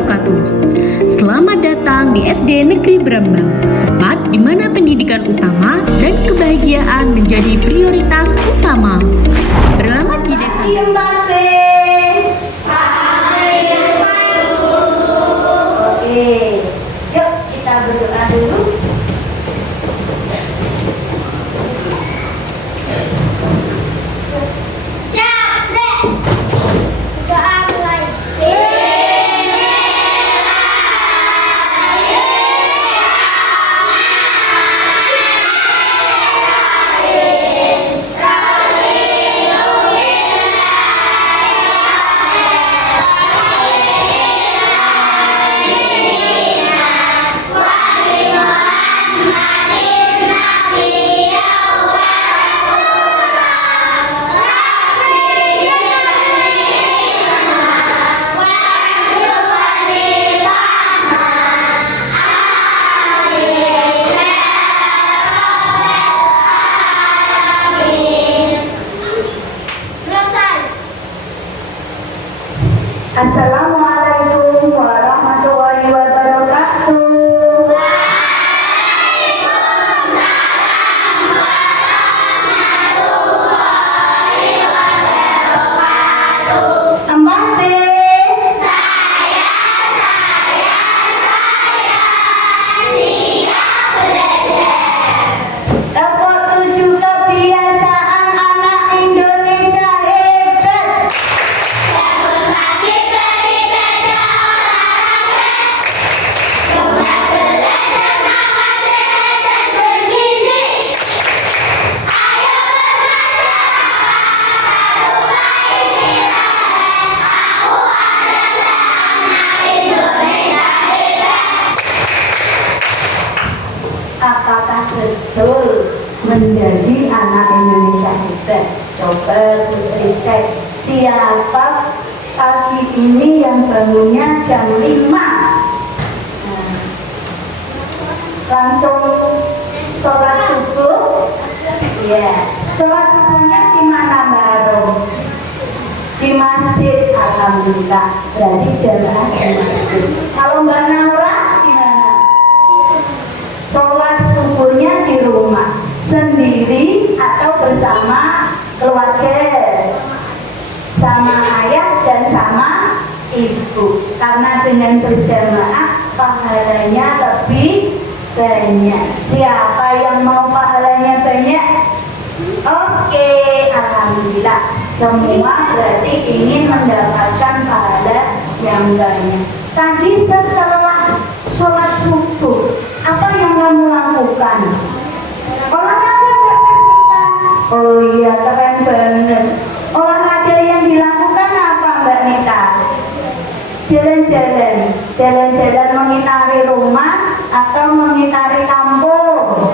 wabarakatuh. Selamat datang di SD Negeri Brambang, tempat di mana pendidikan utama dan kebahagiaan menjadi prioritas utama. Beralamat di desa. Oke, yuk kita berdoa dulu. Assalamualaikum warahmatullahi wabarakatuh. Ambate. Dapat 7 kebiasaan anak Indonesia hebat. Apakah betul menjadi anak Indonesia hebat? Coba Putri cek siapa pagi ini yang bangunnya jam 5. Nah, langsung sholat subuh. Ya, sholat subuhnya di mana Mbak Arum? Di masjid. Alhamdulillah, berarti jamaah di masjid. Kalau Mbak Naura gimana? Sholat subuhnya di rumah sendiri atau bersama keluarga, sama ayah dan sama ibu, karena dengan berjamaah pahalanya lebih banyak. Siapa yang mau pahalanya banyak? Oke, alhamdulillah, semua berarti ingin mendapatkan pahala yang banyak. Tadi setelah sholat subuh, apa yang kamu lakukan? Olahraga Mbak Nita? Oh iya, keren banget. Olahraga yang dilakukan apa Mbak Nita? Jalan-jalan mengitari rumah atau mengitari kampung?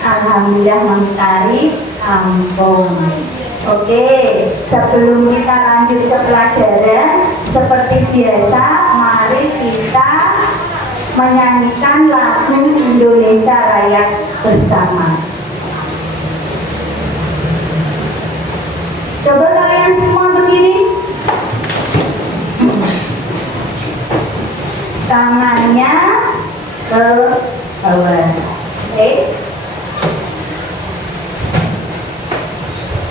Alhamdulillah, mengitari kampung. Oke, sebelum kita lanjut ke pelajaran, seperti biasa, mari kita menyanyikan lagu Indonesia Raya bersama. Coba kalian semua berdiri. Tangannya ke bawah. Oke.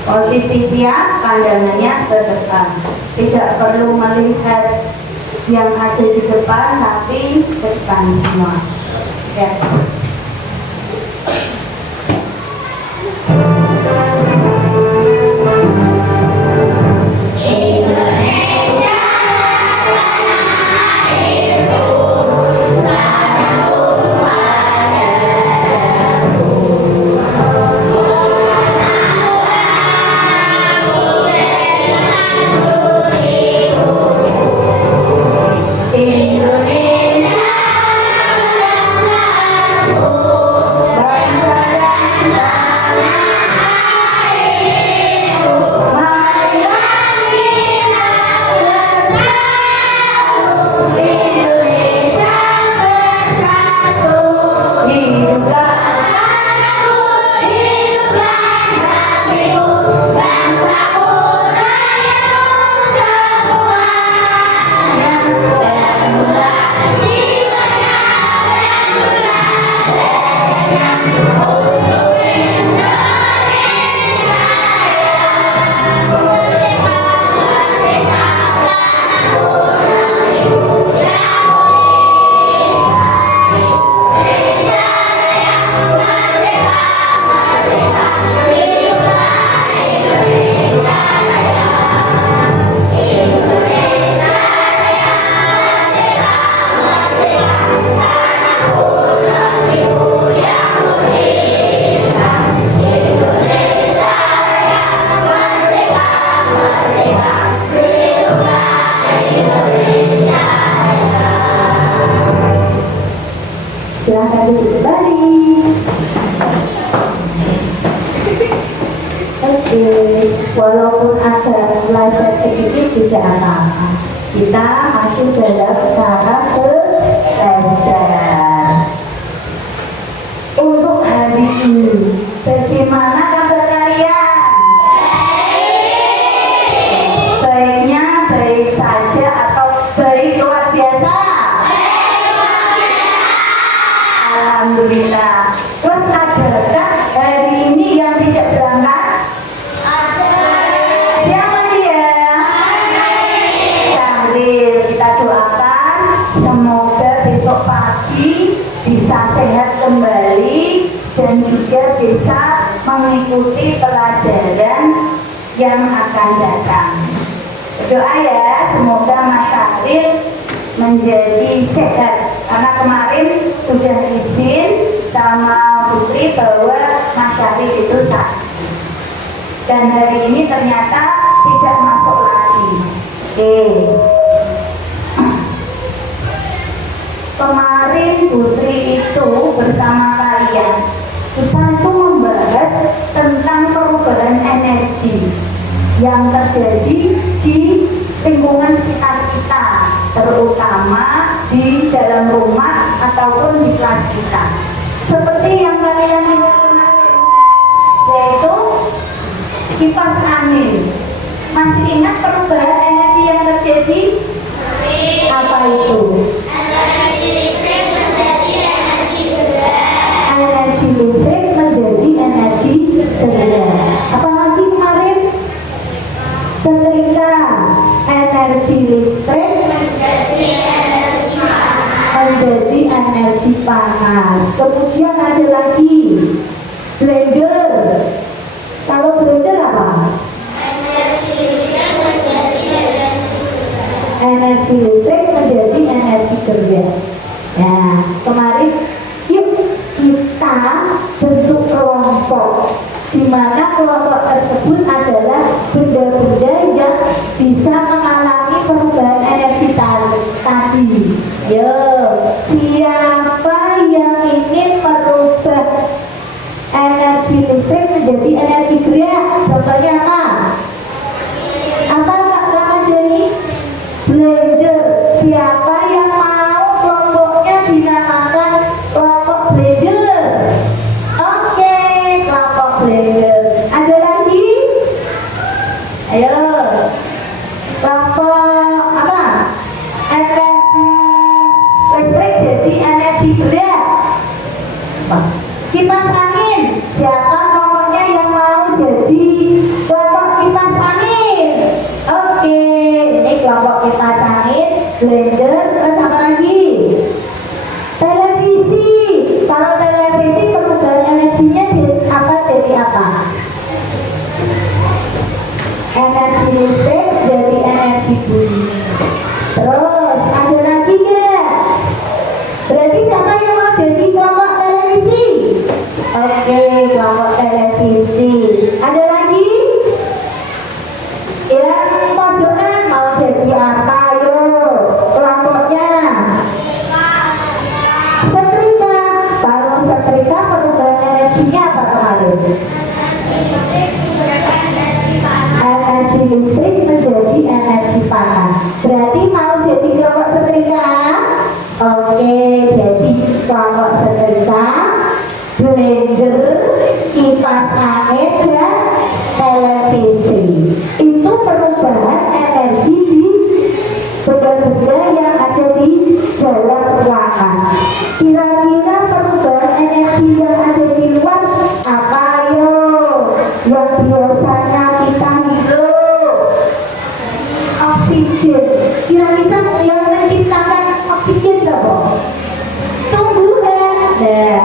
Posisi siap, pandangannya ke depan. Tidak perlu melihat yang ada di depan, tapi ke depan semua. Ya. Indonesia meleset sedikit tidak apa-apa. Kita masih dalam tahap belajar. Untuk hari ini, bagaimana kabar kalian? Baiknya baik saja atau baik luar biasa? Alhamdulillah. Terus adakah hari ini yang tidak berangkat? Siapa dia? Syahril. Kita doakan semoga besok pagi bisa sehat kembali dan juga bisa mengikuti pelajaran yang akan datang. Berdoa ya, semoga Mas Syahril menjadi sehat, karena kemarin sudah izin sama Putri bahwa Mas Syahril itu sakit dan hari ini ternyata tidak masuk lagi. Kemarin Putri itu bersama kalian kita itu membahas tentang perubahan energi yang terjadi di lingkungan sekitar kita, terutama di dalam rumah ataupun di kelas kita. Seperti yang kalian lihat kemarin, yaitu kipas angin. Masih ingat perubahan energi yang terjadi? Apa itu? Energi listrik menjadi energi gerak. Apalagi kemarin? Setrika. Energi listrik menjadi energi panas. Kemudian ada lagi blender. Kalau blender apa? Energi listrik menjadi energi kerja. Nah, kemarin yuk kita bentuk kelompok, di mana kelompok tersebut adalah benda-benda yang bisa mengalami perubahan energi tadi. Yo, siapa yang ingin merubah energi listrik menjadi energi gerak? Contohnya apa? Apa Kak Ramadhani? Blender. Siapa yang mau kelompoknya dinamakan kelompok blender? Oke, kelompok blender. Ada lagi? Ayo. Kelompok apa? Energi listrik jadi energi gerak. Kipas angin. Siapa kelompoknya yang mau jadi kelompok kipas angin? Oke, ini kelompok kipas angin, blender, terus apa lagi? Televisi. Kalau televisi perubahan energinya jadi apa? Energi listrik jadi energi bunyi. Terus ada lagi nggak? Berarti siapa yang mau jadi kelompok televisi? Oke, kelompok televisi. Ada lagi? Yang pojokan mau jadi apa? Yo, kelompoknya setrika. Kalau setrika perubahan energinya apa kemarin? Energi listrik menjadi energi panas. Berarti mau jadi kelompok setrika? Oke, jadi kelompok setrika, blender, kipas angin, dan televisi. Itu perubahan energi di benda-benda yang ada di dalam ruangan. Kira-kira perubahan energi yang ada di luar apa yo? Yang biasanya kita hirup, oksigen. Kira-kira yang menciptakan oksigen apa? Tumbuhan. Nah,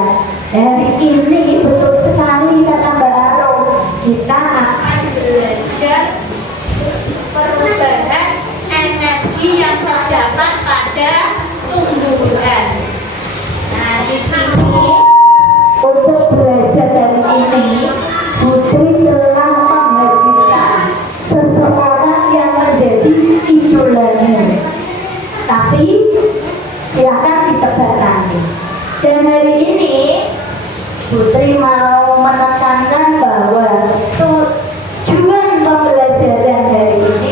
hari ini betul sekali kata Mbak Arum, kita akan belajar perubahan energi yang terdapat pada tumbuhan. Nah, di sini untuk belajar dari ini, Putri telah menghadirkan seseorang yang menjadi idolanya. Tapi silakan ditebak nanti. Dan hari ini Putri mau menekankan bahwa tujuan pembelajaran hari ini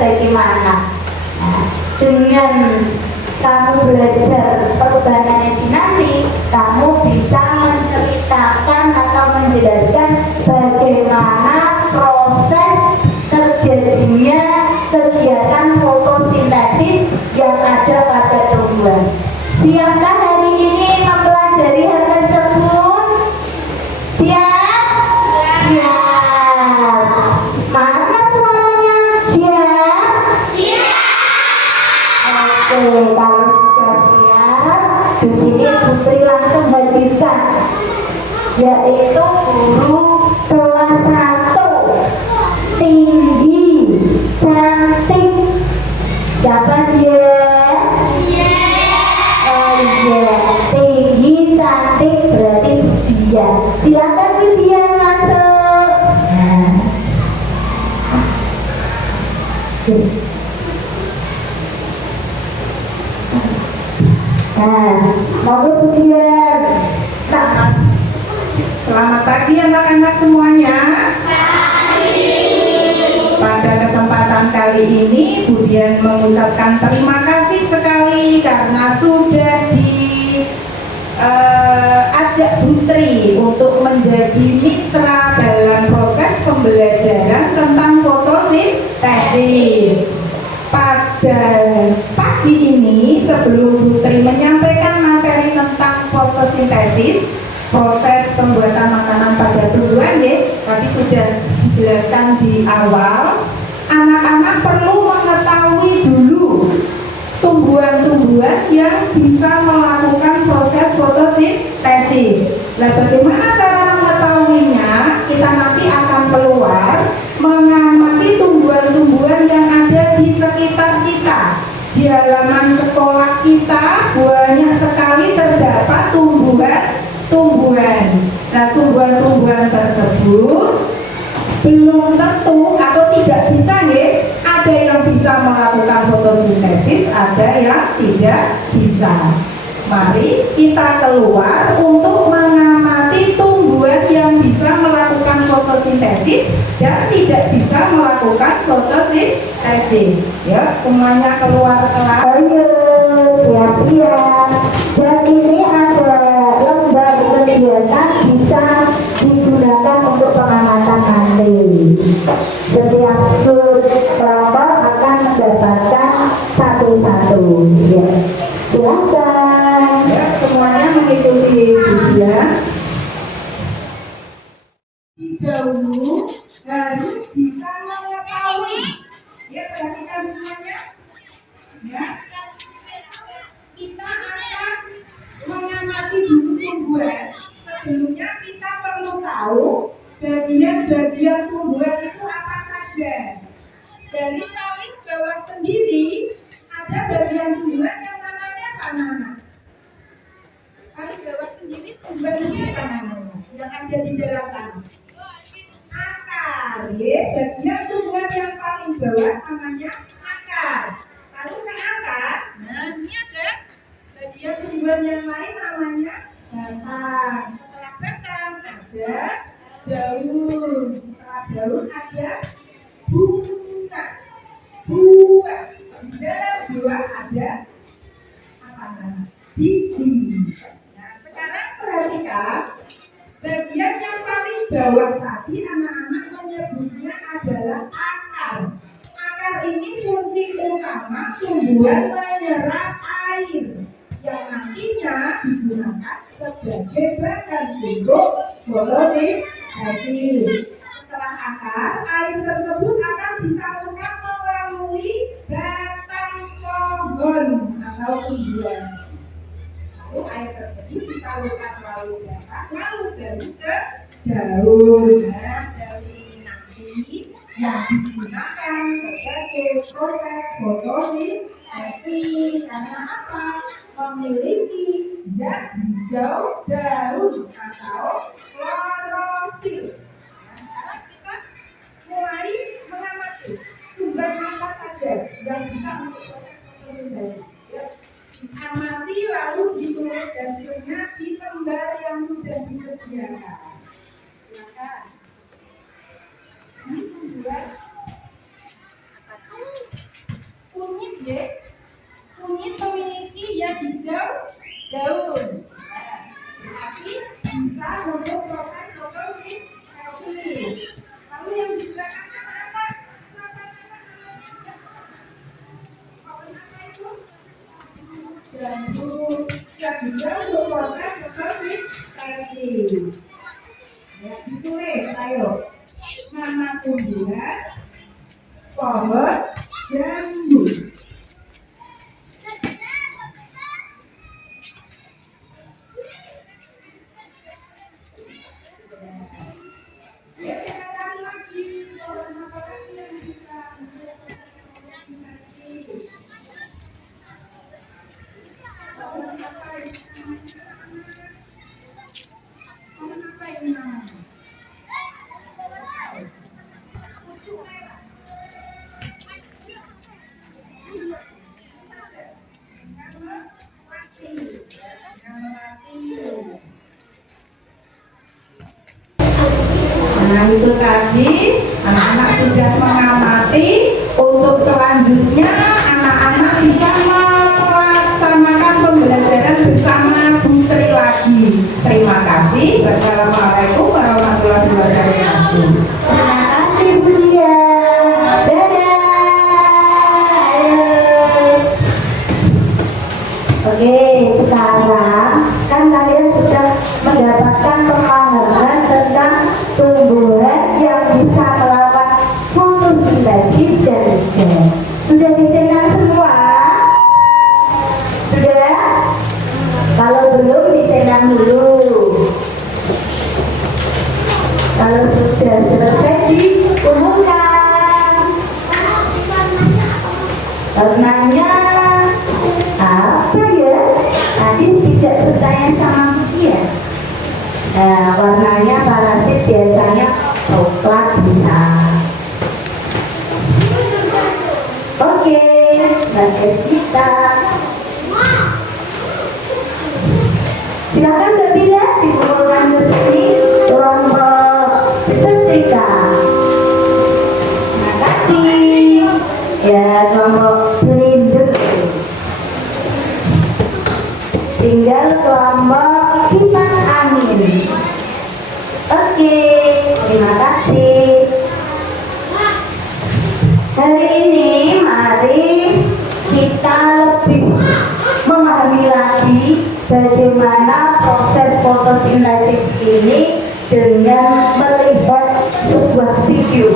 bagaimana? Nah, dengan kamu belajar perubahan energi nanti, kamu bisa menceritakan atau menjelaskan bagaimana proses terjadinya kegiatan fotosintesis yang ada pada tumbuhan. Siapkah hari ini mempelajari hal tersebut? Siap? Siap. Mana suaranya? Siap? Oke, kalau sudah siap, di sini Putri langsung hadirkan, yaitu guru kelas 1, tinggi, cantik. Siapa dia? Oh iya, tinggi, cantik berarti dia. Silakan Vivian masuk. Nah, mau Vivian. Selamat pagi anak-anak semuanya. Pada kesempatan kali ini Bu Dian mengucapkan terima kasih sekali karena sudah diajak Putri untuk menjadi mitra dalam proses pembelajaran tentang fotosintesis. Pada pagi ini sebelum Putri menyampaikan materi tentang fotosintesis, proses pembuatan makanan pada tumbuhan ya, tadi sudah dijelaskan di awal. Anak-anak perlu mengetahui dulu tumbuhan-tumbuhan yang bisa melakukan proses fotosintesis. Nah, bagaimana cara mengetahuinya? Kita nanti akan keluar mengamati tumbuhan-tumbuhan yang ada di sekitar kita. Di halaman sekolah kita banyak sekali terdapat tumbuhan. Nah, tumbuhan-tumbuhan tersebut belum tentu atau tidak bisa ya. Ada yang bisa melakukan fotosintesis, ada yang tidak bisa. Mari kita keluar untuk mengamati tumbuhan yang bisa melakukan fotosintesis dan tidak bisa melakukan fotosintesis. Ya, semuanya keluar kelas. Ayo, siap-siap. Dan ini ada lembar kegiatan bisa digunakan untuk pengamatan nanti. Setiap kelompok akan mendapatkan satu-satu. Ya, silakan. Ya, semuanya mengikuti dia. Dahulu harus bisa mengetahui. Ya, perhatikan semuanya. Ya. Kita akan mengamati dulu tumbuhan. Sebelumnya kita perlu tahu bagian-bagian tumbuhan itu apa saja. Dari paling bawah sendiri ada bagian tumbuhan yang namanya tanaman. Paling bawah sendiri tumbuhan ini tanaman yang ada di dalam tanah. Akar, ya, bagian tumbuhan yang paling bawah namanya akar. Lalu ke atas, nah ini ada bagian tumbuhan yang lain namanya batang. Setelah batang ada daun. Setelah daun ada bunga. Buah. Di dalam buah ada apa namanya? Biji. Nah, sekarang perhatikan bagian yang paling bawah tadi anak-anak menyebutnya adalah akar. Akar ini fungsi utama tumbuhan menyerap air yang nantinya digunakan sebagai bahan untuk fotosintesis. Setelah akar, air tersebut akan disalurkan melalui batang pohon atau tumbuhan. Lalu air tersebut disalurkan melalui batang, lalu baru ke daun. Nah, daun ini nanti yang digunakan sebagai proses fotosintesis karena apa? Memiliki zat hijau daun atau klorofil. Nah, sekarang kita mulai mengamati tumbuhan apa saja yang bisa untuk proses fotosintesis. Amati lalu ditulis hasilnya di lembar yang sudah disediakan. Silakan. Ini tumbuhan ya. Kunyit memiliki yang hijau daun. Tapi bisa untuk proses fotosintesis. Lalu yang di belakangnya apa? Apa itu? Jambu. Yang hijau untuk proses fotosintesis. Ya, ditulis, ayo. Nama tumbuhan pohon jambu. Nah itu tadi anak-anak sudah mengamati. Untuk selanjutnya anak-anak bisa melaksanakan pembelajaran bersama Bu Tri lagi. Terima kasih. Wassalamualaikum warahmatullahi wabarakatuh. Terima kasih Bu Lia. Dadah. Ayo. Oke, sekarang kan kalian sudah mendapatkan pemahaman tentang tumbuhan yang bisa melakukan fotosintesis dan hijau. Sudah dicetak semua? Sudah? Kalau belum dicetak dulu. Kalau sudah selesai diumumkan. Warnanya apa ya? Tadi tidak bertanya sama dia. Nah, warnanya parasit biasanya coklat bisa. Oke, Mbak kita. Silakan Mbak Bila dikumpulkan ke sini kelompok setrika. Terima kasih. Ya, kelompok pelindung. Tinggal kelompok kipas angin. Oke, terima kasih. Hari ini mari kita lebih memahami lagi bagaimana proses fotosintesis ini dengan melihat sebuah video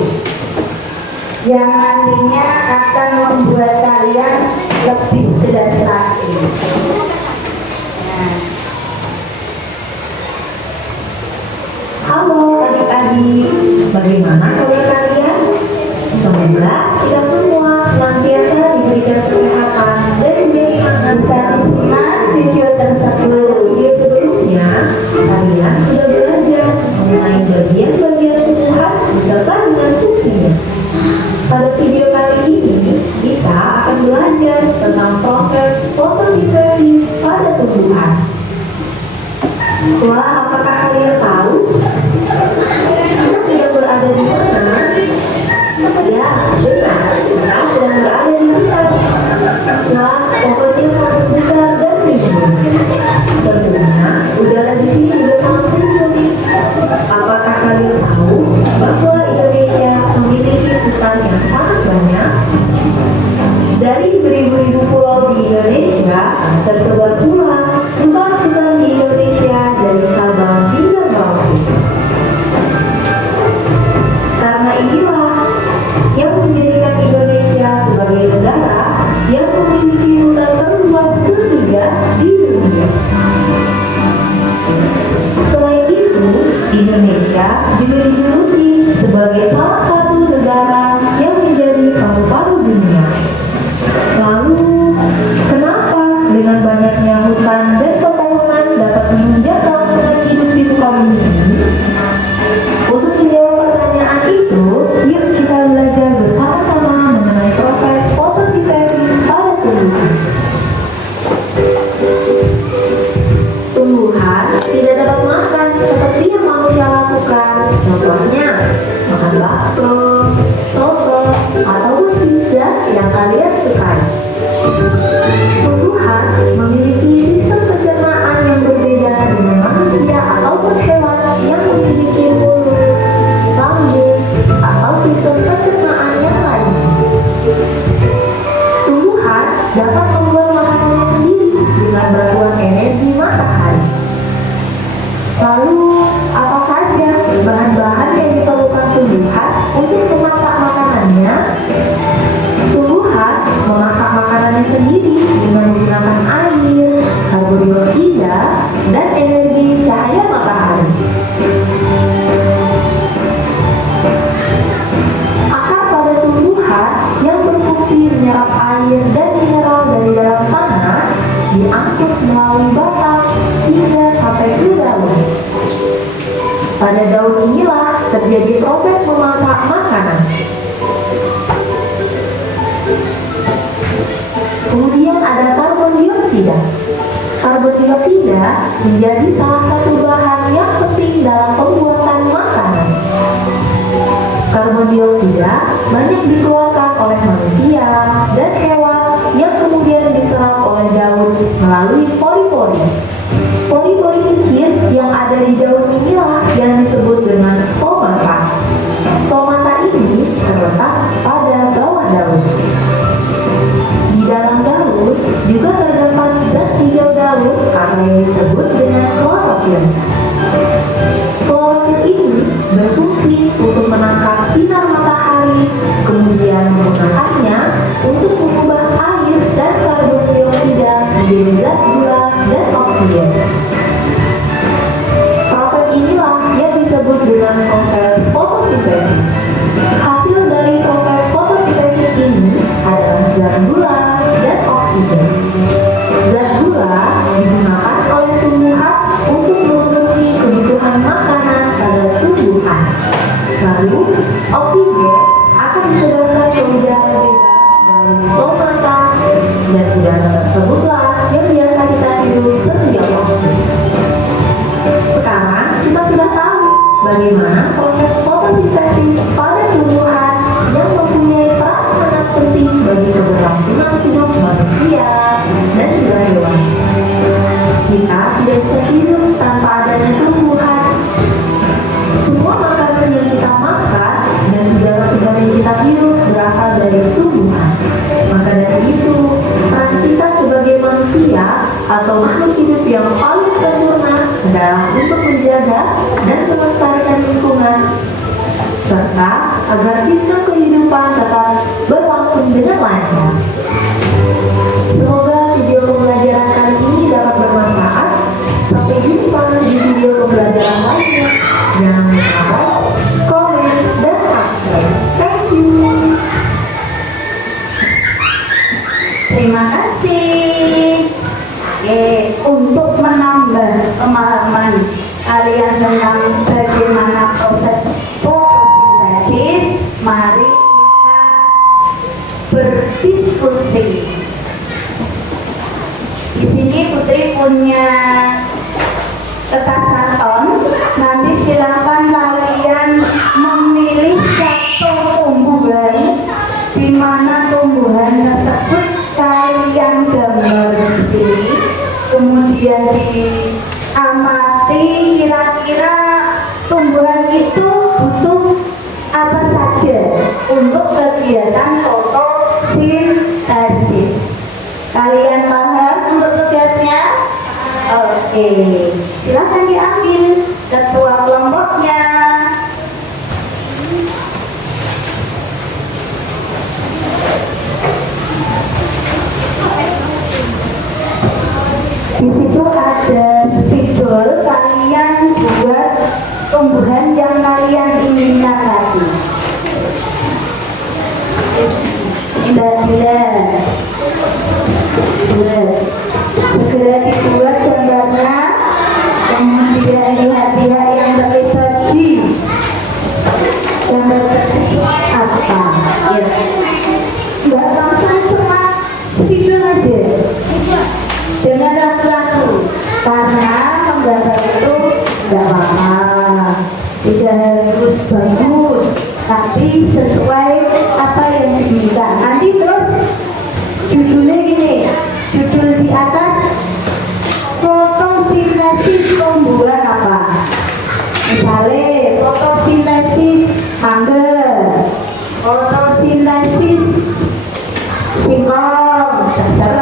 yang nantinya akan membuat kalian lebih jelas lagi. Halo adik-adik, bagaimana kabar kalian? Semoga kita semua senantiasa diberikan kesehatan dan bisa disimak video tersebut. Video sebelumnya kalian sudah belajar mengenai bagian-bagian tumbuhan beserta dengan fungsinya. Pada video kali ini kita akan belajar tentang proses fotosintesis pada tumbuhan. Wah, apakah kalian tahu kita sudah berada di mana? Ya, benar, kita sedang berada di hutan. Wah, pokoknya sangat besar dan rimbun. Tentunya udara di sini juga sangat rimbun. Apakah kalian tahu bahwa Indonesia memiliki hutan yang sangat banyak? Dari beribu-ribu pulau di Indonesia, tersebar pula hutan-hutan di Indonesia dari Sabang hingga Merauke. dapat membuat makanannya sendiri dengan bantuan energi matahari. Lalu, apa saja bahan-bahan yang diperlukan tumbuhan untuk memasak makanannya? Tumbuhan memasak makanannya sendiri dengan menggunakan air, karbon dioksida, dan energi cahaya matahari. Akar pada tumbuhan yang berfungsi menyerap air dan mineral dari dalam tanah diangkut melalui batang hingga sampai ke daun. Pada daun inilah terjadi proses memasak makanan. Kemudian ada karbon dioksida. Karbon dioksida menjadi salah satu bahan yang penting dalam pembuatan makanan. Karbon dioksida banyak dikeluarkan oleh manusia dan hewan yang kemudian diserap oleh daun melalui pori-pori. Pori-pori kecil yang ada di daun inilah yang disebut dengan stomata. Stomata ini terletak pada bawah daun. Di dalam daun juga terdapat zat hijau daun atau yang disebut dengan klorofil. Klorofil ini berfungsi untuk menangkap sinar matahari, kemudian menggunakannya untuk mengubah air dan karbon dioksida menjadi zat gula dan oksigen. Proses inilah yang disebut dengan proses fotosintesis. Hasil dari proses fotosintesis ini adalah zat gula dan oksigen. Zat gula digunakan oleh tumbuhan untuk memenuhi kebutuhan makanan pada tumbuhan. Lalu, oksigen akan disebarkan ke udara bebas melalui stomata, dan udara tersebutlah yang biasa kita hirup setiap waktu. Sekarang kita sudah tahu bagaimana proses fotosintesis pada tumbuhan yang mempunyai peran sangat penting bagi keberlangsungan hidup manusia dan juga hewan. Kita tidak bisa hidup tanpa adanya tumbuhan. Semua makanan yang kita makan dan segala-segala yang kita hirup berasal dari tumbuhan. Maka dari itu, peran kita sebagai manusia atau makhluk hidup yang paling sempurna adalah untuk menjaga dan melestarikan lingkungan, serta agar sistem kehidupan tetap berlangsung dengan lancar. Semoga video pembelajaran kali ini dapat bermanfaat. Sampai jumpa di video pembelajaran lainnya. Jangan lupa like, komen, dan subscribe. Thank you. Terima kasih. Untuk menambah pemahaman kalian tentang bagaimana proses fotosintesis, mari kita berdiskusi. Di sini Putri punya kertas karton. Nanti silakan kalian memilih satu tumbuhan, di mana tumbuhan tersebut kalian gambar di sini. Kemudian diamati kira-kira tumbuhan itu butuh apa saja untuk kegiatan fotosintesis. Kalian paham untuk tugasnya? Oke, silakan diambil ketua kelompoknya. Di situ ada spidol, kalian buat tumbuhan yang kalian inginkan tadi. Mbak Dila, segera dibuat gambarnya, kemudian lihat-lihat yang terlibat di gambar tersebut apa. Ya, nggak langsung cuma spidol aja. Jangan ragu-ragu, karena menggambar itu tidak apa-apa, tidak harus bagus, tapi sesuai apa yang diinginkan. Nanti terus judulnya gini, judul di atas fotosintesis tumbuhan apa. Misalnya fotosintesis mangga, fotosintesis singkong, terserah.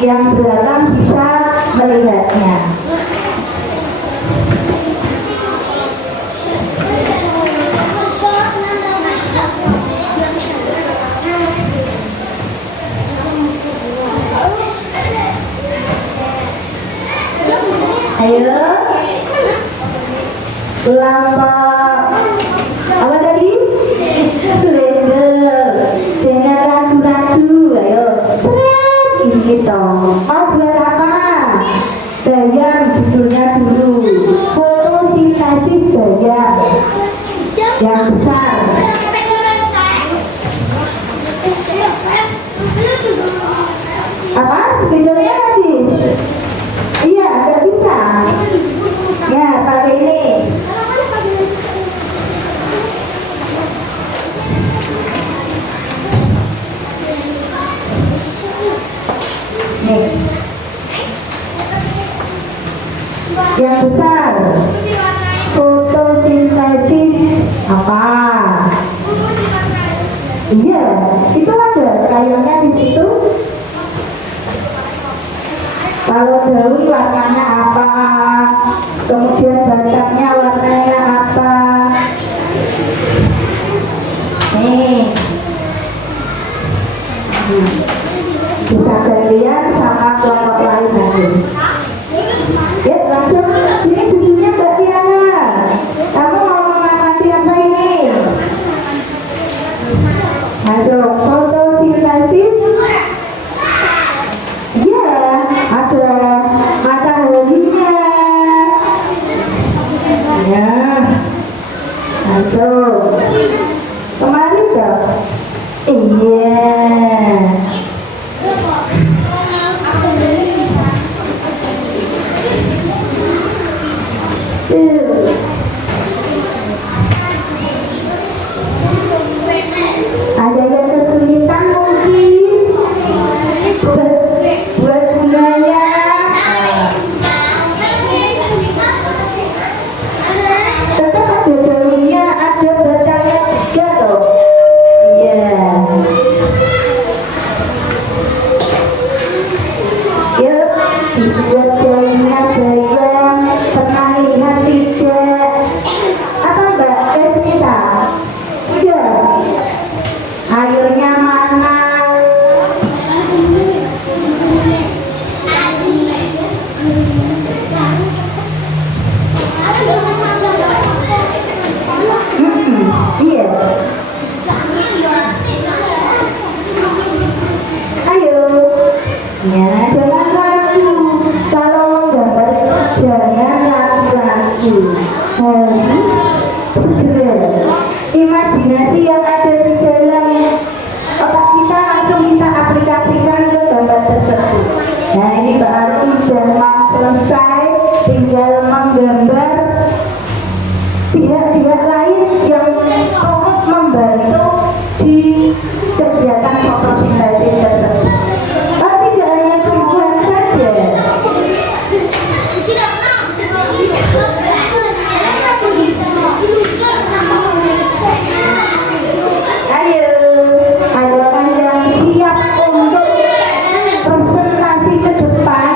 yang belakang bisa melihatnya. Ayo, kelompok apa tadi? Belajar, jangan ragu-ragu. Ayo, seret ini toh. Mau buat apa? Bayang judulnya dulu. Fotosintesis bayang yang besar. Apa? Spidolnya habis? Iya, nggak bisa. Ya, pakai ini. Nih. Yang besar. Fotosintesis apa? Iya, itu ada kayaknya di situ. Kalau daun warnanya apa, kemudian batangnya warnanya apa. Nih, bisa gantian sama kelompok lain nanti. Ya, langsung sini judulnya Mbak Tiara. Kamu mau mengamati apa ini? Masuk fotosintesis. Iya, ada mataharinya. Ya, masuk. Kemarin dong. Iya. Ada yang kesulitan mungkin buat gunanya. Tetap ada daunnya, ada batangnya juga loh. Iya. Yuk, dibuat daunnya bayang. Pernah lihat tidak? Apa Mbak Desmita? Udah. Airnya mana? Iya. Ayo. Ya, jangan ragu. Kalau menggambar jangan ragu-ragu. Harus segera. Imajinasi yang ada di dalam otak kita langsung kita aplikasikan ke gambar tersebut. Nah, ini Mbak Arun sudah mau selesai, tinggal menggambar pihak-pihak lain yang turut membantu di kegiatan fotosintesis tersebut. Oh, tidak hanya tumbuhan saja. Ayo, adakah yang siap untuk presentasi ke depan?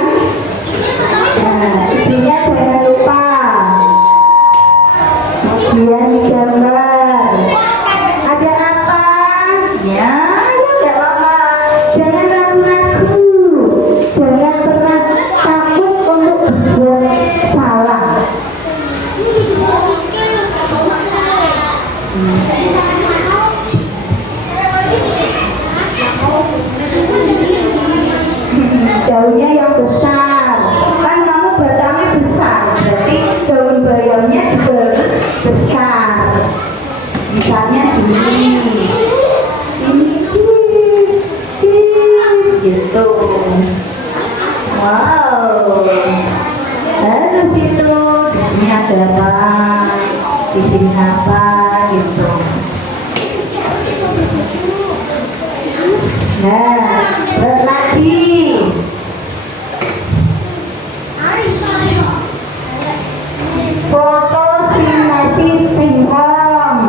Nah, ibunya jangan lupa. Kemudian gambar. Ada apa? Ya, nggak apa-apa. Jangan ragu-ragu. Jangan pernah takut untuk berbuat salah. Daunnya yang besar, kan kamu batangnya besar, berarti daun bayamnya juga harus besar. Misalnya ini gitu. Wow, harus itu. Di sini ada apa? Di sini apa? Gitu. Nah, buat lagi. Fotosintesis singkong.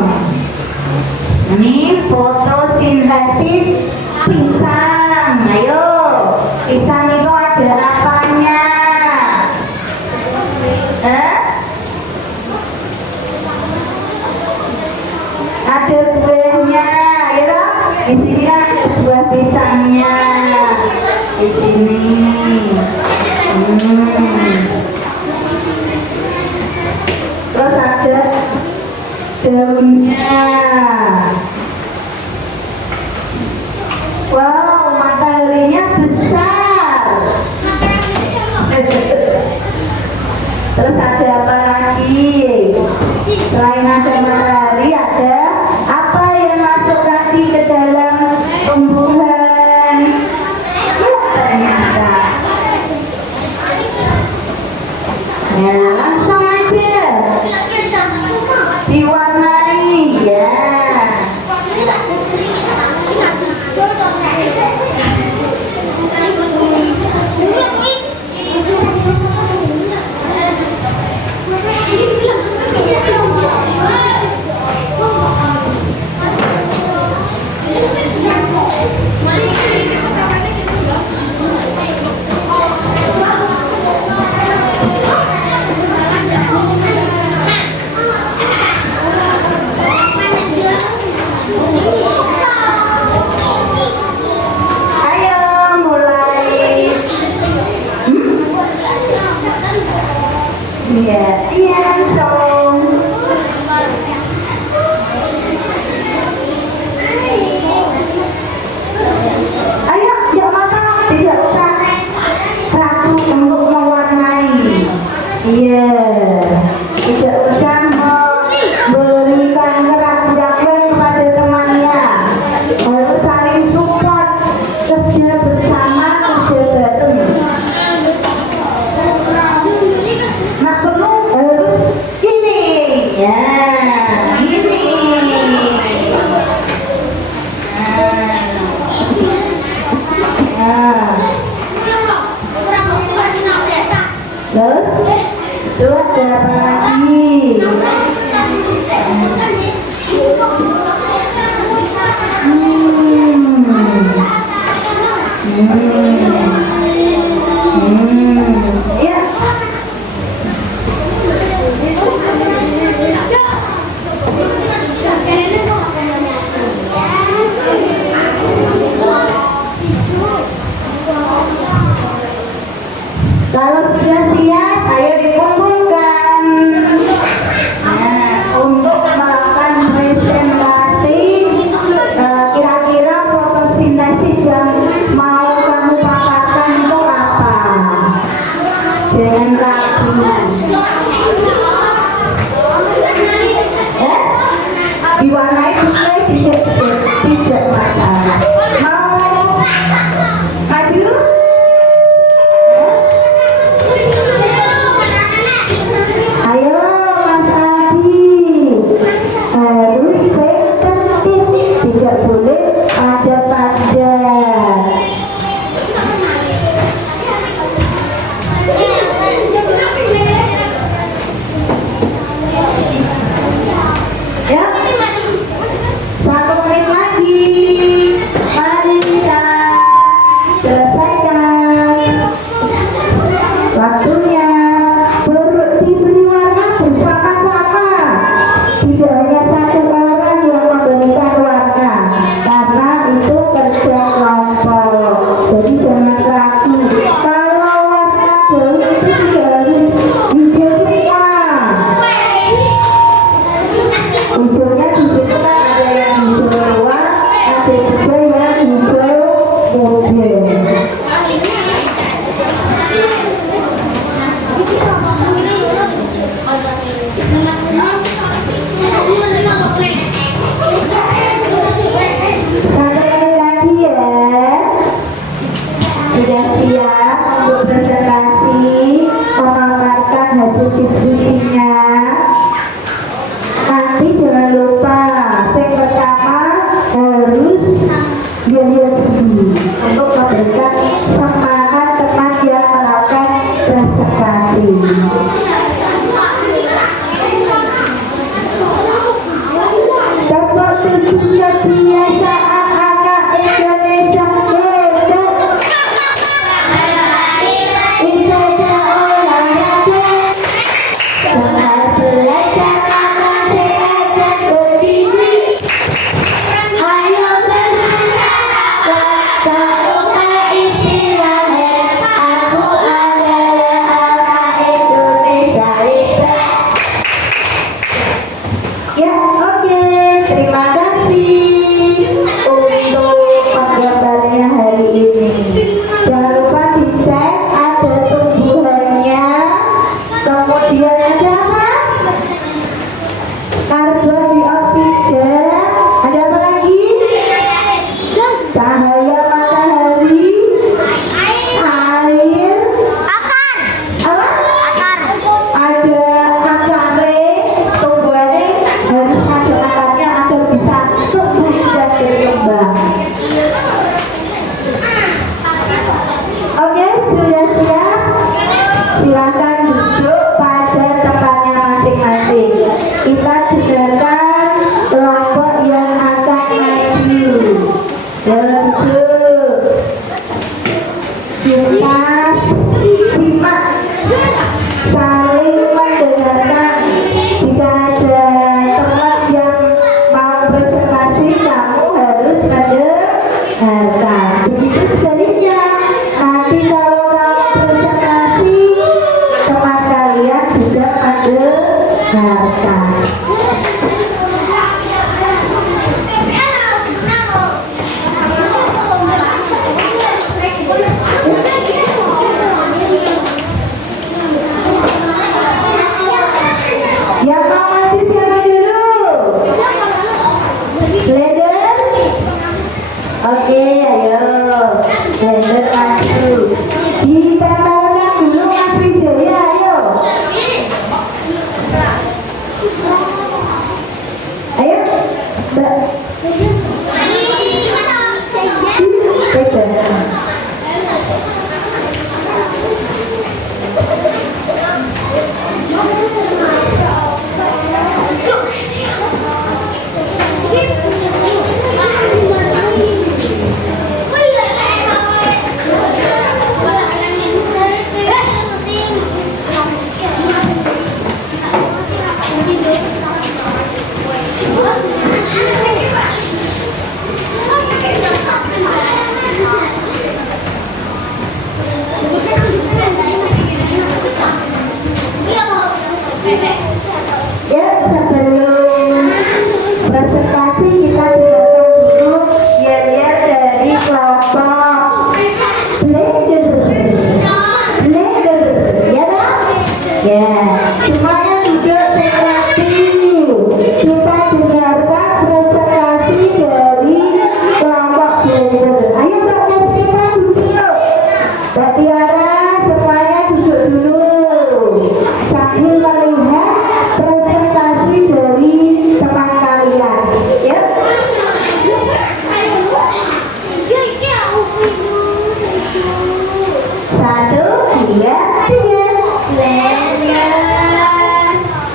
Ini fotosintesis pisang. Ayo, pisang itu batangnya di sini. Terus ada daunnya. Wow, mataharinya besar. Terus ada apa lagi? Selain ada matahari, ada apa yang masuk tadi ke dalam tumbuhan? Ternyata. Ya, langsung aja diwarnai ya. Ayo mulai. Iya, iya langsung. Ayo, yuk makan. Tidak usah ragu untuk mewarnai. Iya, tidak usah memberikan keraguan kepada temannya. Harus saling support, kerja bersama, kerja bareng. Nah, perlu harus ini, ya, ini. Terus, itu ada apa lagi? Ya. Kalau sudah siap, ayo dikumpulkan. Nah, untuk melakukan presentasi, kira-kira fotosintesis yang mau kamu paparkan itu apa? Jangan ragu. Diwarnai juga tidak masalah. Mau maju? Ayo Mas Adi, harus sensitif, tidak boleh panjat-panjat. Ya, 1 menit lagi. Mari kita selesaikan waktunya. Diberi warna bersama-sama, tidak hanya satu orang yang memberikan warna, karena itu kerja kelompok. Jadi jangan ragu, kalau warna daun itu tidak harus hijau semua. Hijaunya di situ kan ada yang hijau luar, ada juga yang hijau muda. Sudah siap untuk presentasi, memaparkan hasil diskusinya. Nanti jangan lupa, yang pertama harus dilihat dulu untuk memberikan semangat. kita simak, saling mendengarkan. Jika ada teman yang mau presentasi, kamu harus mendengarkan. Begitu sebaliknya, nanti kalau kamu presentasi, teman kalian juga mendengarkan. Yang mau maju siapa dulu? Blender? Oke, ayo. Blender maju. Ditempelkan dulu Mas Wijaya, ayo. Ayo, Mbak. Pegang. Ya, sebelum presentasi kita dengarkan dulu yel-yel dari kelompok Blender. Blender, ya kan? Ya, semuanya duduk seperti kita dengarkan presentasi dari kelompok Blender. Ayo podcast kita duduk. Mbak Tiara, semuanya duduk dulu sambil melihat presentasi dari teman kalian, ya. Satu, dua, tiga.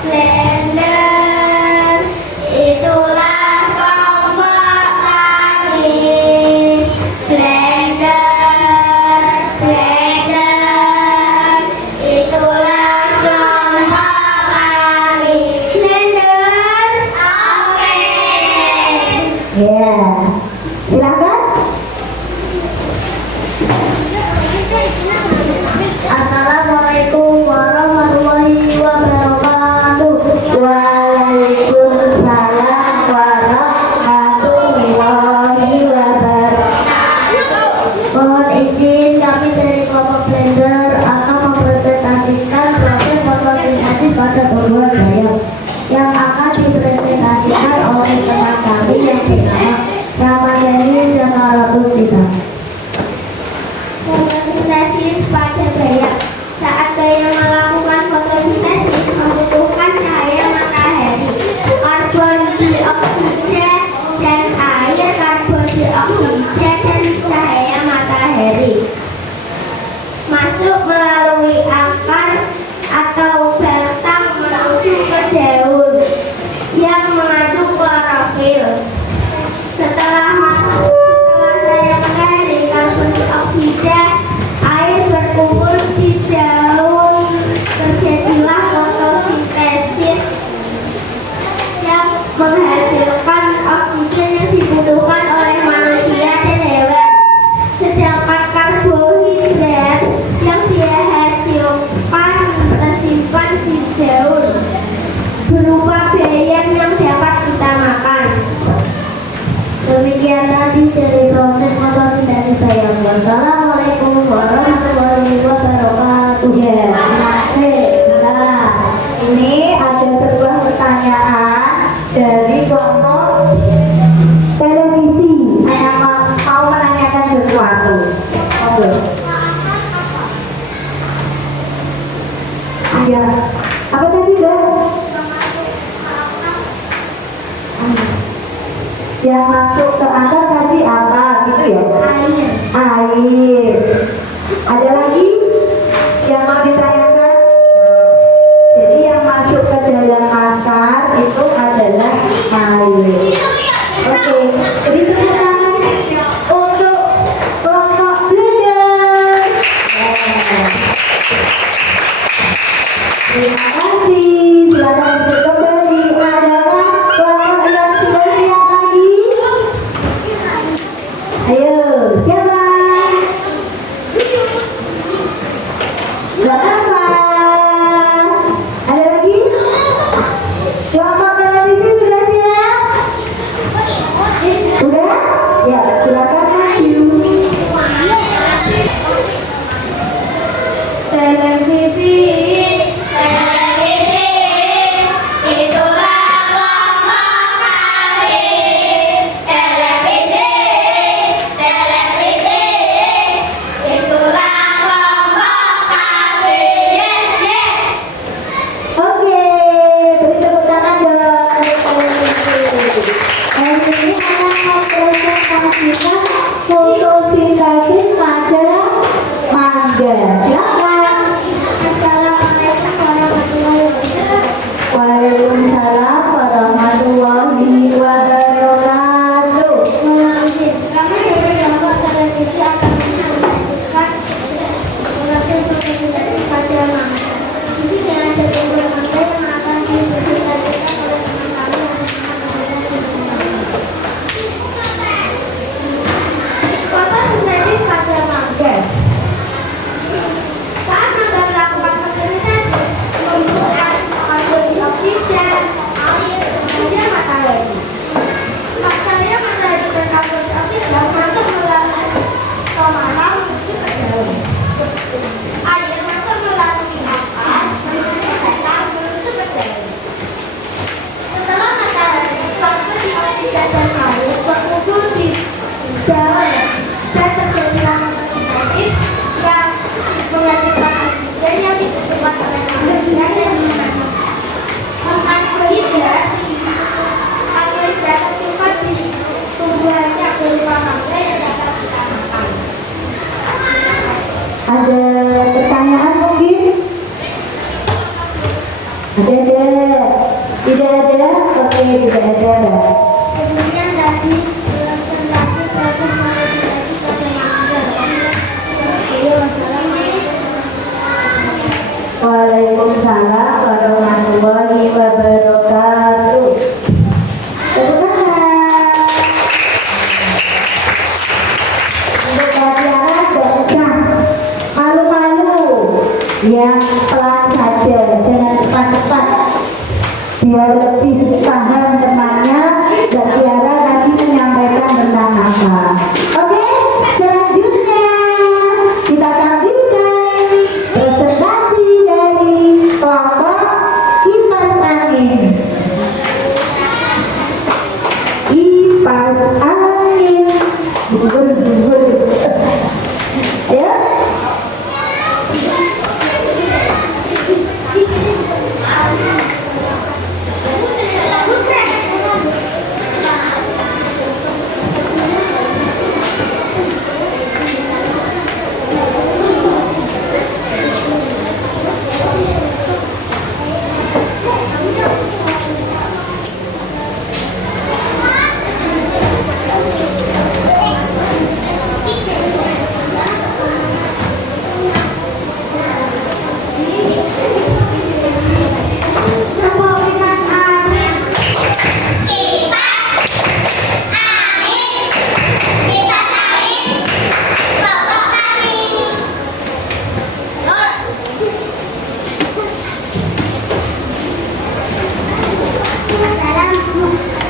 Blender, itulah kelompok kami. Blender, itulah kelompok kami. Blender, oke. Ya, silakan. Assalamualaikum warahmatullahi wabarakatuh. Waalaikumsalam warahmatullahi wabarakatuh. Mohon izin, kami dari kelompok Blender akan mempresentasikan proses fotosintesis pada tumbuhan bayam yang akan dipresentasikan oleh teman kami yang bernama Ramadhani Zakarapusita. Fotosintesis pada bayam. Saat bayam melakukan fotosintesis membutuhkan cahaya matahari, karbon dioksida dan air, karbon dioksida dan cahaya matahari masuk melalui akar atau batang menuju ke daun yang mengandung klorofil. Setelah cahaya matahari, karbon dioksida, air berkumpul di daun, terjadilah fotosintesis yang menghasilkan oksigen yang dibutuhkan oleh manusia dan hewan. Sedangkan karbohidrat yang dihasilkan tersimpan di daun berupa bayam yang dapat kita makan. Demikian tadi dari proses fotosintesis bayam. Wassalamualaikum warahmatullahi wabarakatuh. Ya, terima kasih. Nah, ini ada sebuah pertanyaan dari kelompok televisi. Saya mau menanyakan sesuatu. Oke. Iya. Apa tadi, Mbak? Yang masuk ke akar tadi apa gitu ya? Air. Ada lagi yang mau ditanyakan? Jadi yang masuk ke dalam akar itu adalah air. Oke, beri tepuk tangan untuk kelompok Blender. televisi. Televisi itulah ngomong kami. Televisi itulah ngomong kami. Yes, yes. Oke, beri tepuk tangan dong. Hari ini akan mempresentasikan fotosintesis majalah mangga. Silakan. Assalamualaikum warahmatullahi wabarakatuh. Waalaikumsalam warahmatullahi wabarakatuh. Kami dari Jawa Televisi akan menyampaikan pengertian fotosintesis pada mangga. Di sini ada beberapa mangga yang akan dipresentasikan oleh teman kami yang fotosintesis pada mangga. Saat mangga melakukan fotosintesis, membutuhkan karbon dioksida, air, kemudian matahari. Bakteri matahari dan karbon dioksida masuk melalui stomata menuju ke daun. Air masuk melalui akar menuju batang menuju ke daun. Setelah matahari, karbon dioksida dan air berkumpul di daun dan terjadilah fotosintesis yang menghasilkan oksigen yang dibutuhkan oleh manusia yang dimana karbohidrat tersimpan di tubuhannya berupa mangga yang dapat kita makan. Ada pertanyaan mungkin? Ada? Tidak ada? Oke, tidak ada. Kemudian tadi presentasi proses fotosintesis pada mangga. Waalaikumsalam warahmatullahi wabarakatuh. Tepuk tangan. Untuk pelajaran dan usah malu-malu, yang pelan saja, jangan cepat-cepat, biar lebih paham temannya dan Tiara nanti menyampaikan tentang apa. Oke, selanjutnya kita tampilkan presentasi dari kelompok kipas angin. Kipas angin, gugur. Ya.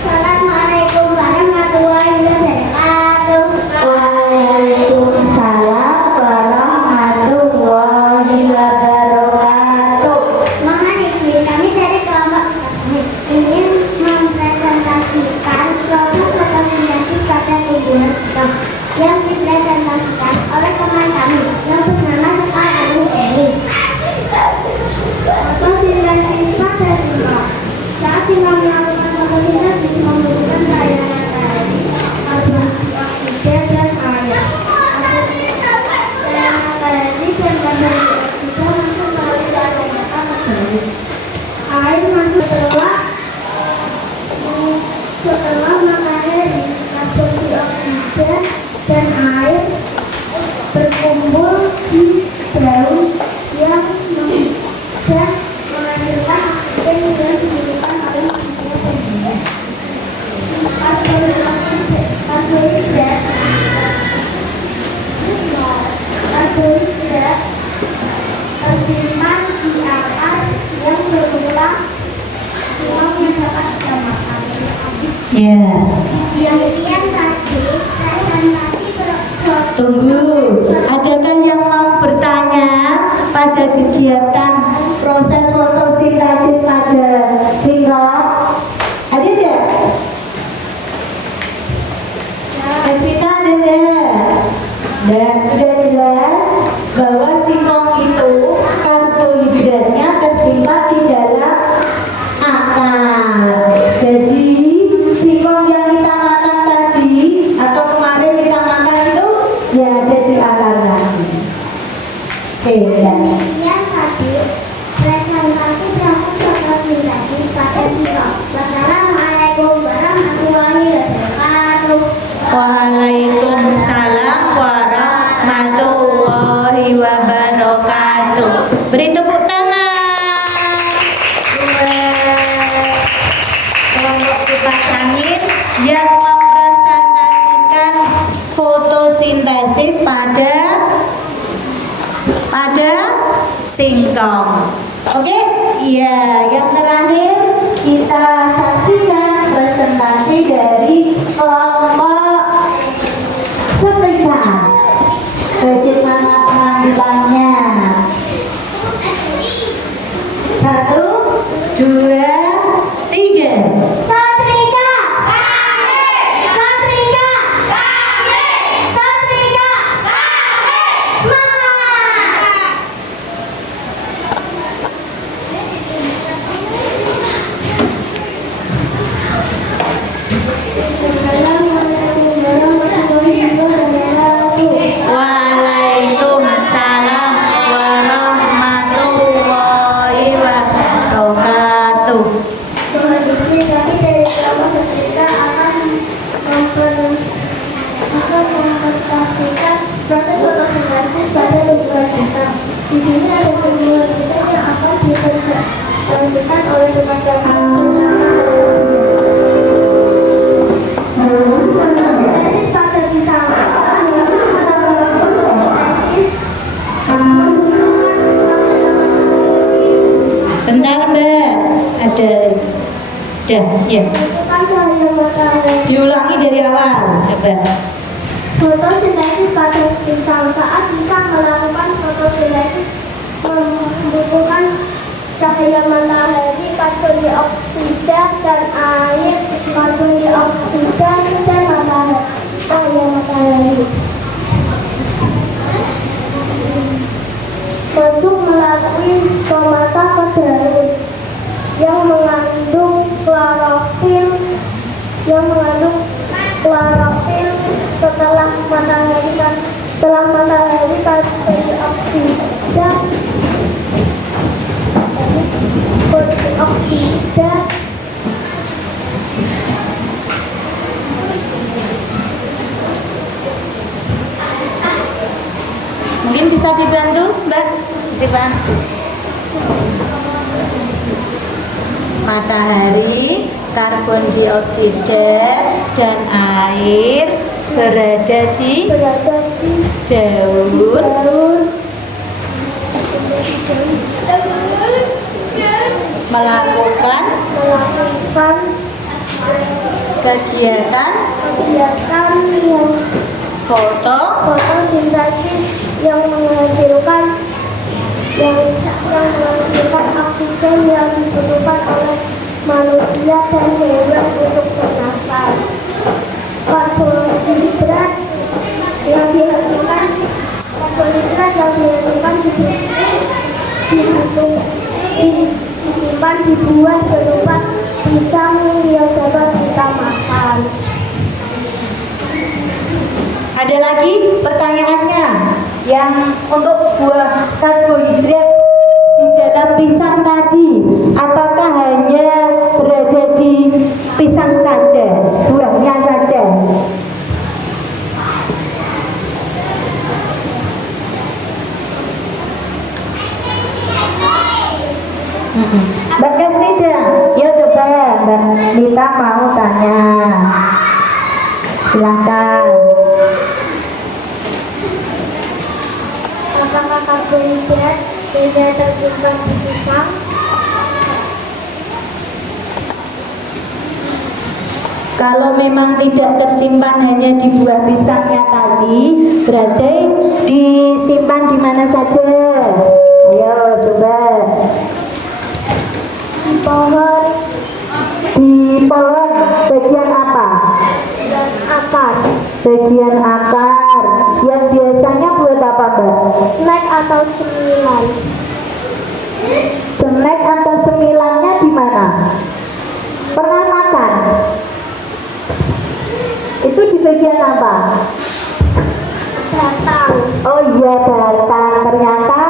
Assalamualaikum warahmatullahi wabarakatuh. Waalaikumsalam warahmatullahi wabarakatuh. Mohon izin, kami dari kelompok ingin mempresentasikan proses fotosintesis pada tumbuhan hidup yang dipresentasikan oleh teman kami yang bernama Sekar Agung Eri. Fotosintesis pada singkong. Saat singkong melakukan fotosintesis membutuhkan cahaya matahari, karbon dioksida dan air. Cahaya matahari dan karbon dioksida masuk melalui cahaya matahari. Air masuk setelah matahari, karbon dioksida dan air berkumpul di daun yang dan menghasilkan oksigen yang dibutuhkan oleh manusia tumbuhan. Karbohidrat tersimpan di akar yang berulang singkong yang dapat kita makan. Ya. Demikian tadi presentasi Tunggu, ada kan yang mau bertanya pada Oke, ya. Yang tadi, presentasi proses fotosintesis pada siswa. Wassalamualaikum warahmatullahi wabarakatuh. Waalaikumsalam warahmatullahi wabarakatuh. Beri tepuk tangan. Kelompok kipas angin yang mempresentasikan fotosintesis pada singkong. Oke, iya. Yang terakhir kita saksikan presentasi dari kelompok setrika. Bagaimana pengambilannya? 1, 2, 3. Setrika, setrika, setrika, semangat. Assalamualaikum warahmatullahi wabarakatuh. Waalaikumsalam warahmatullahi wabarakatuh. Selanjutnya kami dari kelompok setrika akan mempresentasikan proses fotosintesis pada tumbuhan pisang. Di sini ada tumbuhan pisang yang akan dilanjutkan oleh teman-teman. Fotosintesis pada pisang. Bentar Mbak, ada ya. Menentukan cahaya matahari. Diulangi dari awal, coba. Fotosintesis pada pisang. Saat pisang melakukan fotosintesis membutuhkan cahaya matahari, karbon dioksida dan air, karbon dioksida dan matahari, cahaya matahari. Masuk melalui stomata ke daun yang mengandung klorofil setelah matahari karbon dioksida Mungkin bisa dibantu Mbak, dibantu. Matahari, karbon dioksida dan air berada di daun melakukan kegiatan yang fotosintesis yang menghasilkan oksigen yang dibutuhkan oleh manusia dan hewan untuk bernafas. Karbohidrat yang dihasilkan disimpan di buah berupa pisang yang dapat kita makan. Ada lagi pertanyaannya yang untuk buah karbohidrat di dalam pisang tadi, apakah hanya berada di pisang saja, buahnya saja? Mbak Kasnida, ya coba Mbak Nita mau tanya, silakan. Apakah karbohidrat tidak tersimpan di pisang? Kalau memang tidak tersimpan hanya di buah pisangnya tadi, berarti disimpan di mana saja? Ayo coba. Di pohon Di pohon bagian apa? dan akar, Bagian akar. Yang biasanya buat apa Mbak? snack atau cemilan. Snack atau cemilannya di mana? Pernah makan? Itu di bagian apa? Batang. Oh iya, batang. Ternyata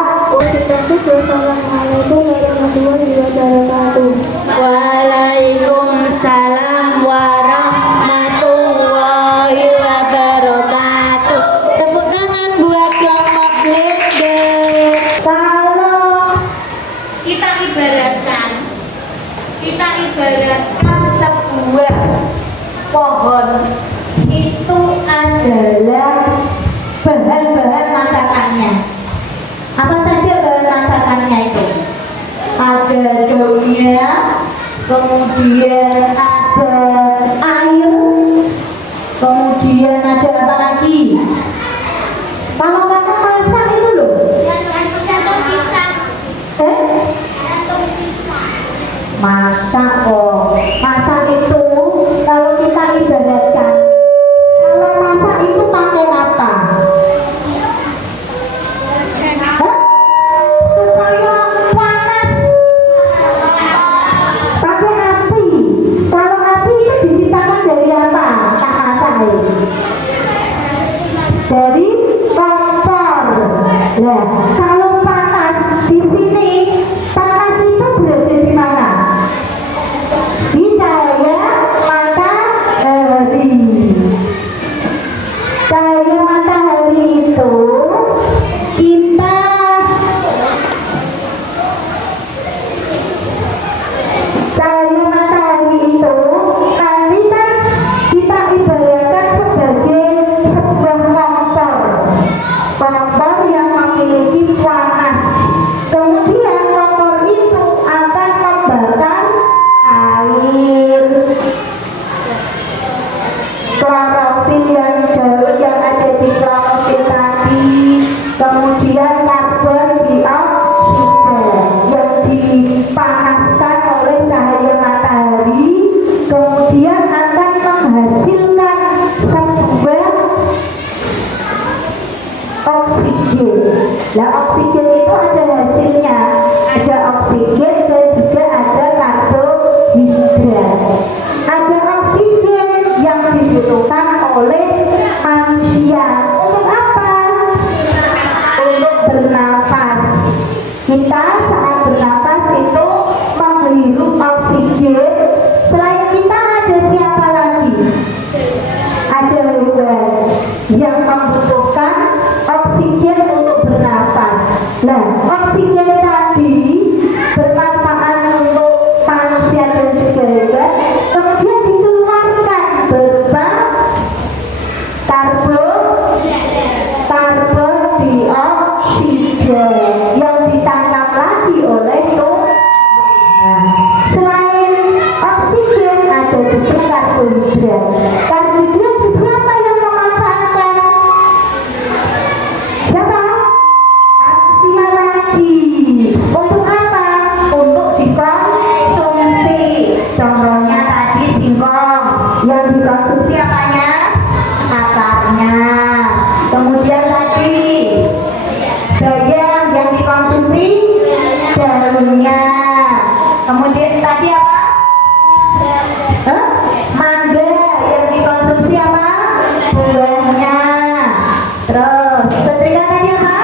ibaratkan sebuah pohon itu adalah bahan-bahan masakannya. Apa saja bahan masakannya itu? Ada daunnya, kemudian ada air, kemudian ada apa lagi? Kalau kamu masak itu loh, masak kok. Masak itu kalau kita ibaratkan, kalau masak itu pakai apa? Hah? Supaya panas pakai api. Kalau api itu diciptakan dari apa? Tak masak dari kompor. Nah, kalau panas di sini, panas itu berada di mana? Di cahaya matahari. Cahaya matahari itu kita cahaya matahari itu nanti kan kita ibaratkan sebagai sebuah kompor yang memiliki panas. Kemudian kompor itu akan membakar air, klorofil yang daun yang ada di klorofil tadi, kemudian karbon dioksida yang dipanaskan oleh cahaya matahari, kemudian akan menghasilkan sebuah oksigen. Nah, oksigen itu ada hasilnya, ada oksigen dan juga ada karbohidrat. Ada oksigen yang dibutuhkan oleh manusia untuk apa? Untuk bernafas. Kita saat bernafas itu menghirup oksigen. Selain kita ada siapa lagi? Ada hewan yang membutuhkan oksigen untuk bernafas. Nah, oksigen tadi bermanfaat untuk manusia dan juga hewan, kemudian dikeluarkan berupa karbon dioksida yang ditangkap lagi oleh tubuh. Selain oksigen ada juga karbohidrat. Karbohidrat siapa yang memanfaatkan? Siapa? Manusia lagi. Untuk apa? Untuk dikonsumsi. Contohnya tadi singkong yang dikonsumsi apanya? Akarnya. Kemudian tadi bayam yang dikonsumsi daunnya. Kemudian tadi apa? Mangga yang dikonsumsi apa? Buahnya. Terus setrika tadi apa?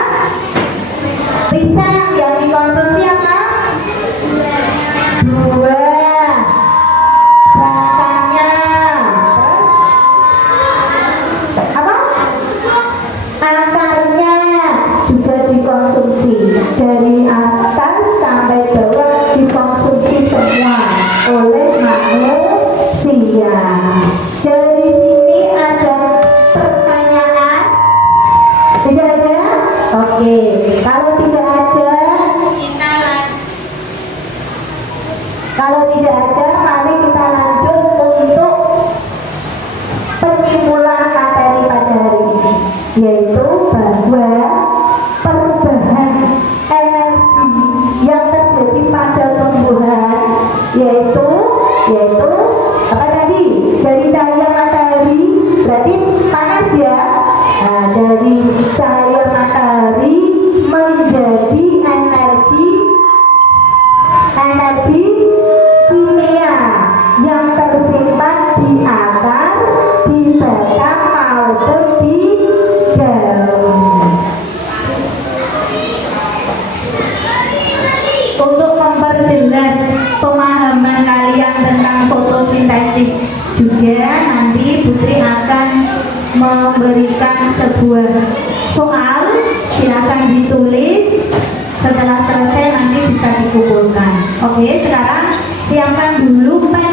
Pisang yang dikonsumsi apa? Buah. Batangnya. Terus apa? Akarnya juga dikonsumsi. Dari atas sampai bawah dikonsumsi semua oleh manusia. Dari sini ada pertanyaan? Tidak ada? Oke. Kalau tidak ada, mari kita lanjut untuk penyimpulan materi pada hari ini, yaitu bahwa perubahan energi yang terjadi pada tumbuhan yaitu apa tadi? Dari cahaya matahari, berarti panas ya. Nah, dari cahaya matahari menjadi energi kimia yang tersimpan di akar, di batang maupun di daun. Untuk memperjelas pemahaman kalian tentang fotosintesis juga, nanti Putri akan memberikan sebuah soal, silakan ditulis. Setelah selesai nanti bisa dikumpulkan. Oke, sekarang siapkan dulu pen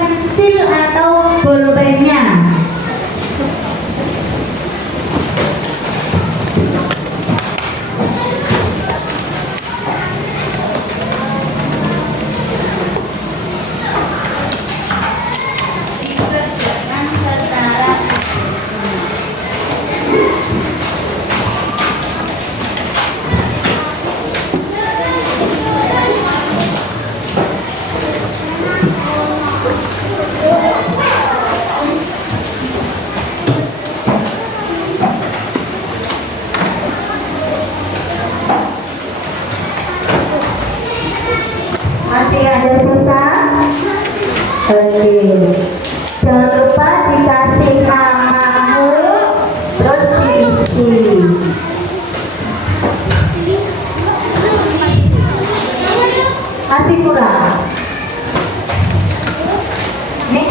Masih kurang. Nih.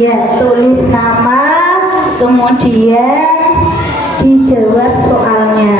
Ya, tulis nama, kemudian dijawab soalnya.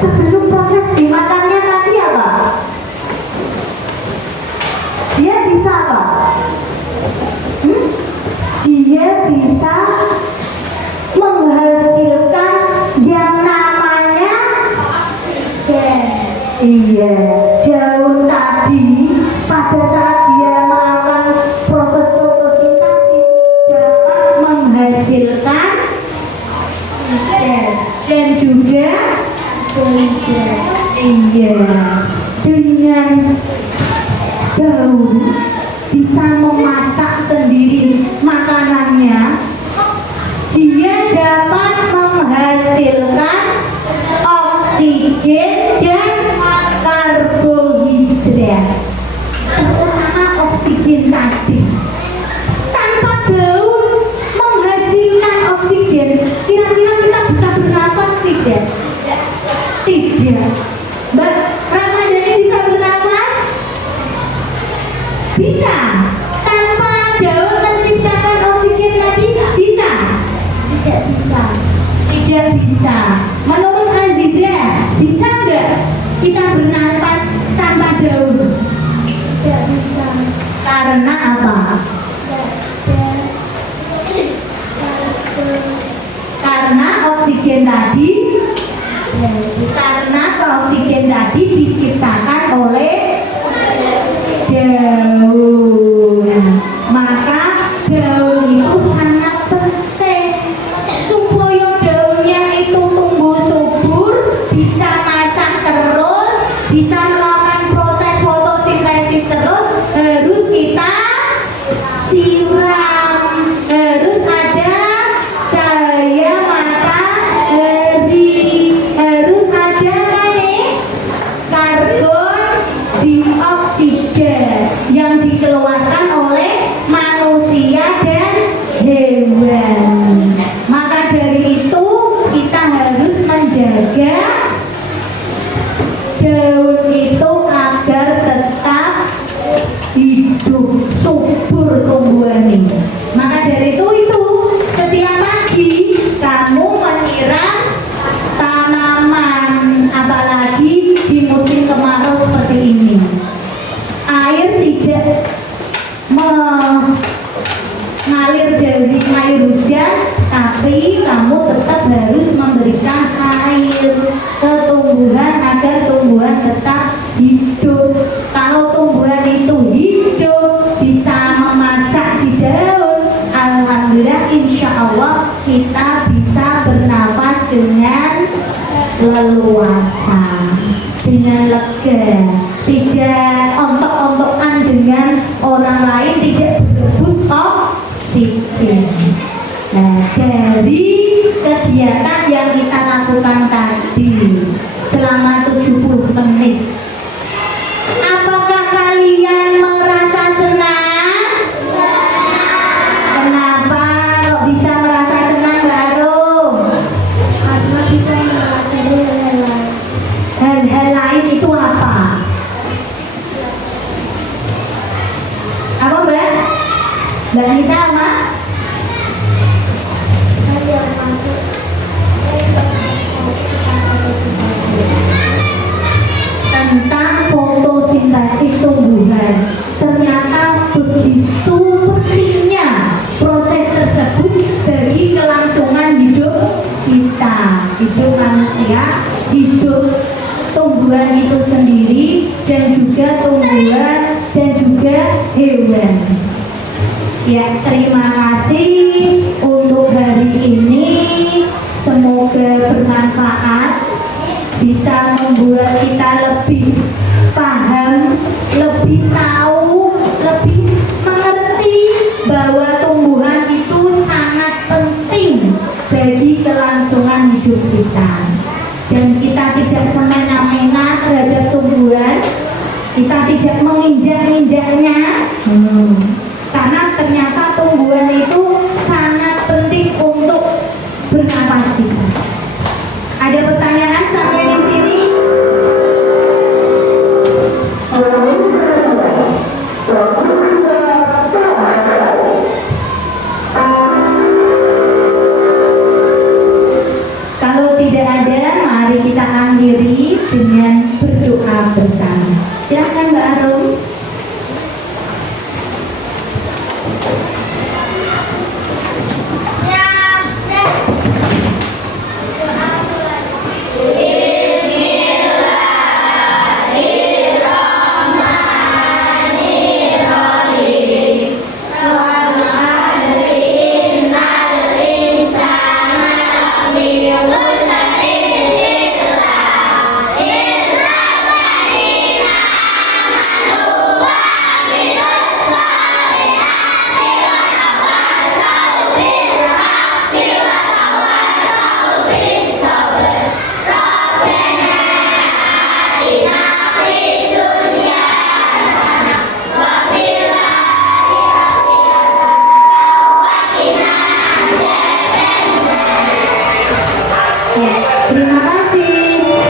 Sebelum proses dimakannya tadi apa? Dia bisa apa? Dia bisa menghasilkan yang namanya iya, daun tadi pada saat dia melakukan proses fotosintesis dapat menghasilkan dan juga iya, dengan daun bisa memasak sendiri makanannya. Dia dapat menghasilkan oksigen dan karbohidrat. Terutama oksigen tadi. Tanpa daun menghasilkan oksigen, kira-kira kita bisa bernapas tidak? Tidak. Mbak Ramadhani bisa bernapas? Bisa. Tanpa daun menciptakan oksigen tadi bisa? Tidak bisa. Tidak bisa. Menurut Aziza, bisa nggak kita bernapas tanpa daun? Tidak bisa. Karena apa? daun. Maka daun itu sangat penting supaya daunnya itu tumbuh subur, bisa masak terus, bisa melakukan proses fotosintesis terus, harus kita siram, harus ada cahaya matahari, harus ada karbon dioksida yang dikeluarkan oleh manusia dan hewan. Maka dari itu kita harus menjaga daun itu agar tetap hidup subur tumbuhannya. Maka dari itu setiap pagi kamu menyiram tanaman, apalagi di musim kemarau seperti ini. Air tidak mengalir dari air hujan, tapi kamu tetap harus memberikan air ke tumbuhan agar tumbuhan tetap hidup. Kalau tumbuhan itu hidup, bisa memasak di daun, alhamdulillah insya Allah kita bisa bernapas dengan leluasa, dengan lega, tidak ontok-ontokan dengan orang lain, tidak berebut oksigen. Nah, dari kegiatan yang kita lakukan tadi selama 70 menit, apakah kalian merasa senang? Kenapa kok bisa merasa senang, Mbak Arum? Karena bisa mempelajari hal-hal lain. Hal-hal lain itu apa? Apa, Mbak? Mbak Nita apa? Hal yang masuk Tentang fotosintesis tumbuhan. Ternyata begitu pentingnya proses tersebut bagi kelangsungan hidup kita, hidup manusia, hidup tumbuhan itu sendiri, dan juga tumbuhan dan juga hewan. Ya, terima kasih untuk hari ini. Semoga bermanfaat, bisa membuat kita lebih paham, lebih tahu, lebih mengerti bahwa tumbuhan itu sangat penting bagi kelangsungan hidup kita. Dan kita tidak semena-mena terhadap tumbuhan, kita tidak menginjak-injaknya, karena ternyata tumbuhan itu sangat penting untuk bernapas kita. Ada pertanyaan sampai di sini? Kalau tidak ada, mari kita akhiri dengan berdoa bersama. Silakan Mbak Arum. Terima kasih.